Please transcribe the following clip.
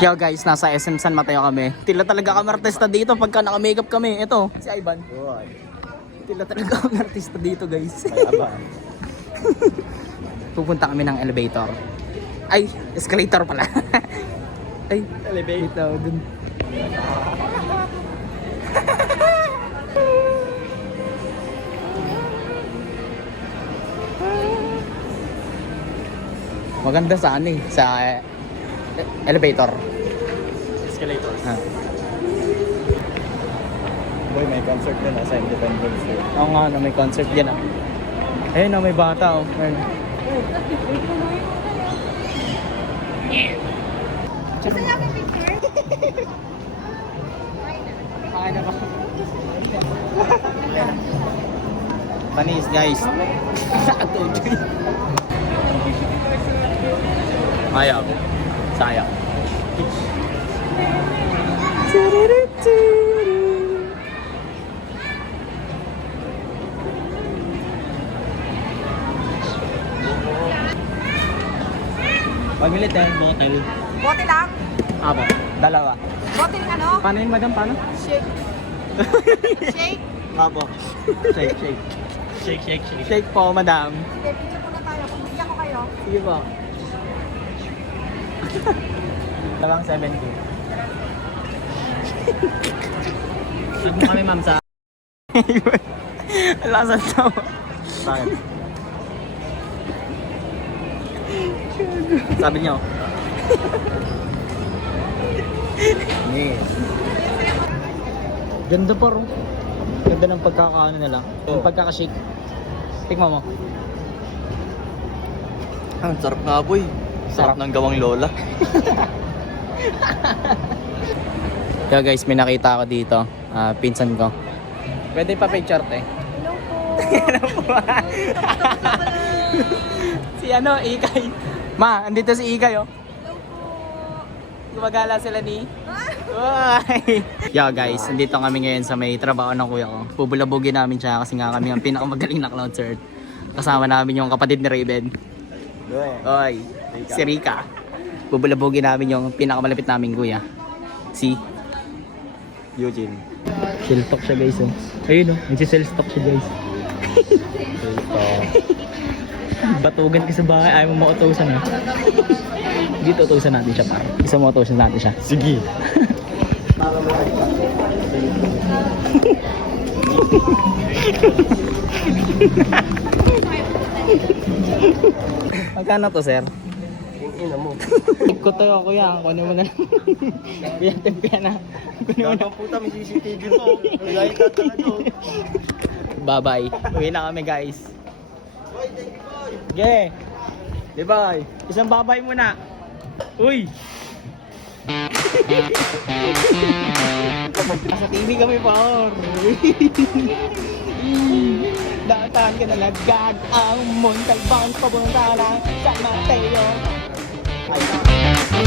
Yo guys, nasa SM San Mateo kami. Tila talaga kami artista dito pagka naka-makeup kami. Ito, si Ivan. Tila talaga kami artista dito guys. Pupunta kami ng elevator. Ay, escalator pala. Ay, elevator dun. Maganda sa ano eh, sa elevator. Escalator. Boy, may concert din sa Independence Day. Oo nga, may concert dyan ah. Ayun na, may bata oh. Ayun. Gusto niya akong picture? Pakay na ba? Panis guys. Ayaw. Sayang. Pamili tayo ng bottle. Bote lang? Apo, dalawa. Bote ng ano? Paano yun madam? Paano? Shake. Shake? Apo. Shake, shake. Shake, shake, shake. Shake po madam. Sige, picture muna tayo. Kung bigyan ko kayo. Sige po. Dalawang 70. Saan mo kami ma'am sa... Lasan to. Bakit? Sabi niyo. Ganda pa rin. Ganda ng pagkakaano nila. Yung pagkakashake. Tikman mo. Ang sarap nga boy. Sarap ng gawang lola. Yo guys, may nakita ako dito. Pinsan ko. Pwede pa picture te. Hello po. Si ano, Ikay. Ma, andito si Ikay oh. Hello po. Gumagala sila ni... Uy! Yo guys, nandito kami ngayon sa may trabaho ng kuya ko. Pubulabugin namin siya kasi nga kami ang pinakamagaling na clown sir. Kasama namin yung kapatid ni Raven. Oy, si Rika. Bubulabugin namin yung pinakamalapit naming kuya. Si Eugene. Sell stock siya guys oh. Ayun oh, nagsi-sell stock siya guys. Batugan ka sa bahay, ayaw mo mautusan ha. Dito utusan natin siya par. Isa mo utusan natin siya. Sige. Magkano to sir? Ina mo. Ko to kuya, kunin mo na lang. Kuya, tempiya na. Kunin mo na. Gagawang puta, may CCTV to. Nagayit ka talaga. Bye bye. Uwi na kami guys. Boy, thank you boy. Okay. Bye-bye. Isang babay muna. Uy. Nasa TV kami pa or. Dataan ka na lagag ang Montalban papunta na San Mateo. Ay,